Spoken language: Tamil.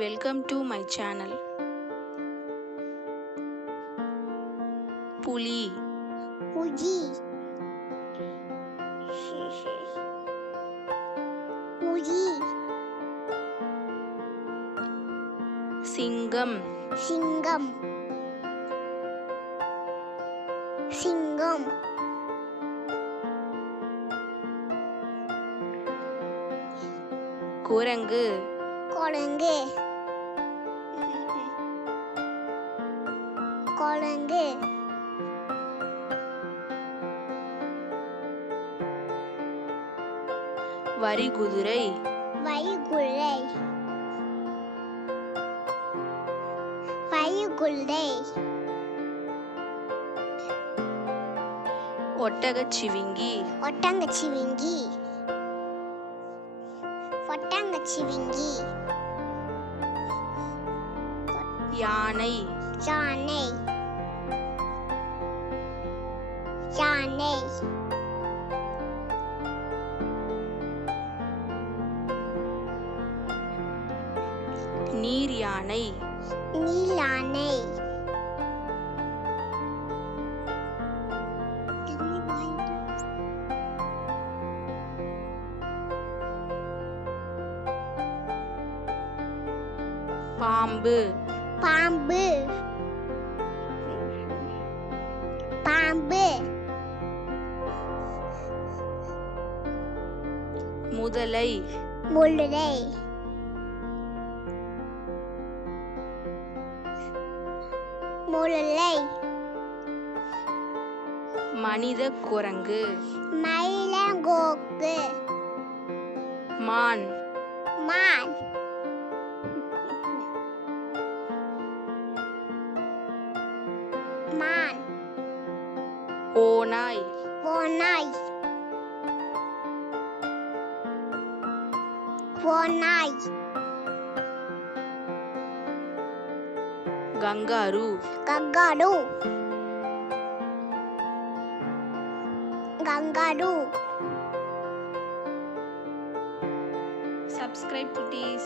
Welcome to my channel. புலி புலி புலி சிங்கம் சிங்கம் சிங்கம் குரங்கு குரங்கு குரங்கு வரிகுதிரை வரிகுதிரை வரிகுதிரை ஒட்டகச்சிவிங்கி ஒட்டகச்சிவிங்கி ஒட்டகச்சிவிங்கி யானை யானை யானை நீர் யானை நீர் யானை பாம்பு பாம்பு பாம்பு முதலை முதலை முதலை மனித குரங்கு மயிலங்கோக்கு மான் மான் மான் ஓநாய் ஓநாய் ஓநாய் kangaroo kangaroo kangaroo Subscribe, putties.